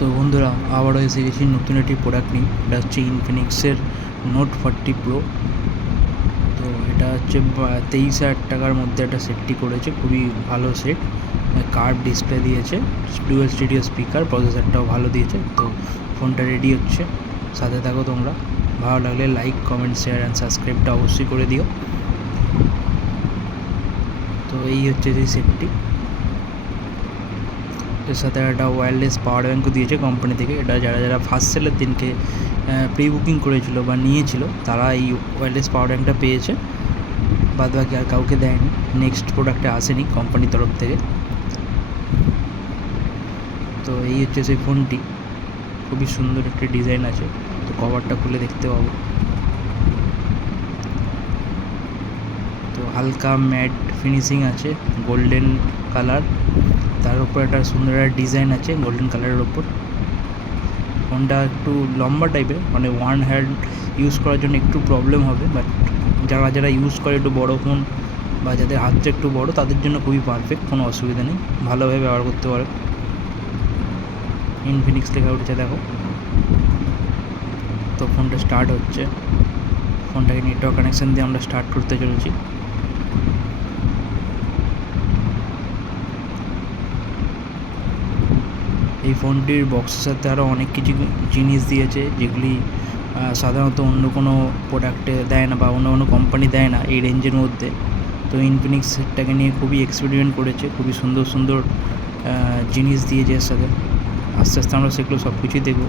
তো বন্ধুরা আবারও এসে গেছি নতুন একটি প্রোডাক্ট নিয়ে। এটা হচ্ছে ইনফিনিক্সের নোট 40 প্রো। তো এটা হচ্ছে 23,000 টাকার মধ্যে একটা সেটটি করেছে, খুবই ভালো সেট। কার্ভ ডিসপ্লে দিয়েছে, ডুয়াল স্টেরিও স্পিকার, প্রসেসরটাও ভালো দিয়েছে। তো ফোনটা রেডি হচ্ছে, সাথে থাকো তোমরা। ভালো লাগলে লাইক, কমেন্ট, শেয়ার অ্যান্ড সাবস্ক্রাইবটা অবশ্যই করে দিও। তো এই হচ্ছে সেই সেটটি। এর সাথে একটা ওয়্যারলেস পাওয়ার ব্যাঙ্কও দিয়েছে কোম্পানি থেকে। এটা যারা ফার্স্ট সেলের দিনকে প্রি বুকিং করেছিল বা নিয়েছিল তারা এই ওয়্যারলেস পাওয়ার ব্যাঙ্কটা পেয়েছে, বাদ বাকি আর কাউকে দেয়নি। নেক্সট প্রোডাক্টে আসেনি কোম্পানির তরফ থেকে। তো এই হচ্ছে সেই ফোনটি, খুবই সুন্দর একটি ডিজাইন আছে। তো কভারটা খুলে দেখতে পাবো। তো হালকা ম্যাট ফিনিশিং আছে, গোল্ডেন কালার, তার উপর একটা সুন্দর একটা ডিজাইন আছে গোল্ডেন কালারের ওপর। ফোনটা একটু লম্বা টাইপের, মানে ওয়ান হ্যান্ড ইউজ করার জন্য একটু প্রবলেম হবে, বাট যারা ইউজ করে একটু বড়ো ফোন বা যাদের হাতটা একটু বড় তাদের জন্য খুবই পারফেক্ট, কোনো অসুবিধা নেই, ভালোভাবে ব্যবহার করতে পারে। ইনফিনিক্স লেখা উঠেছে দেখো। তো ফোনটা স্টার্ট হচ্ছে, ফোনটাকে নেটওয়ার্ক কানেকশান দিয়ে আমরা স্টার্ট করতে চলেছি। এই ফোনটির বক্সের সাথে আরও অনেক কিছু জিনিস দিয়েছে যেগুলি সাধারণত অন্য কোনো প্রোডাক্টে দেয় না বা অন্য কোনো কোম্পানি দেয় না এই রেঞ্জের মধ্যে। তো ইনফিনিক্স সেটটাকে নিয়ে খুবই এক্সপেরিমেন্ট করেছে, খুবই সুন্দর সুন্দর জিনিস দিয়েছে এর সাথে। আস্তে আস্তে আমরা সেগুলো সব কিছুই দেখব।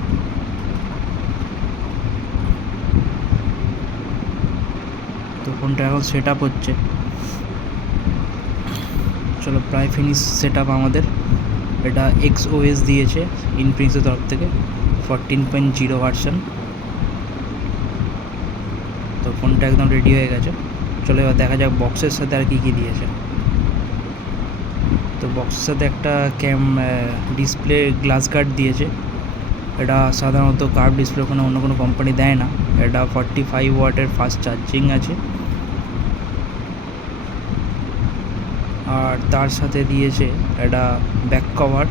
তো ফোনটা এখন সেট আপ হচ্ছে, চলো প্রায় ফিনিশ সেট আপ আমাদের। এটা XOS দিয়েছে ইনফিনিক্সের তরফ থেকে, 14.0 ভার্সন। তো ফোনটা একদম রেডি হয়ে গেছে। চলো এবার দেখা যাক বক্সের সাথে আর কী কী দিয়েছে। তো বক্সের সাথে একটা ডিসপ্লে গ্লাস গার্ড দিয়েছে। এটা সাধারণত কার্ভ ডিসপ্লে ওখানে অন্য কোনো কোম্পানি দেয় না। এটা 45 ওয়াটের ফাস্ট চার্জিং আছে। আর তার সাথে দিয়েছে একটা ব্যাক কভার।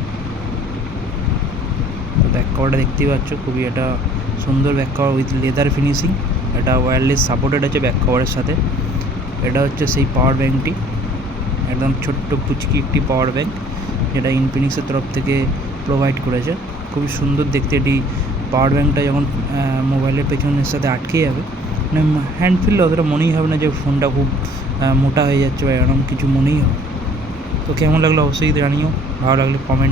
ব্যাক কভারটা দেখতেই পাচ্ছ, খুবই একটা সুন্দর back cover with leather finishing. এটা ওয়্যারলেস সাপোর্টেড আছে ব্যাক কভারের সাথে। এটা হচ্ছে সেই পাওয়ার ব্যাঙ্কটি, একদম ছোট্ট পুচকি একটি পাওয়ার ব্যাঙ্ক, যেটা ইনফিনিক্সের তরফ থেকে প্রোভাইড করেছে। খুবই সুন্দর দেখতে এটি পাওয়ার ব্যাঙ্কটা। যখন মোবাইলের পেছনের সাথে আটকে যাবে, মানে হ্যান্ড ফিললে অতটা মনেই হবে না যে ফোনটা খুব মোটা হয়ে যাচ্ছে বা এরকম কিছু মনেই হবে। তো কেমন লাগলো অবশ্যই জানিও, ভালো লাগলে কমেন্ট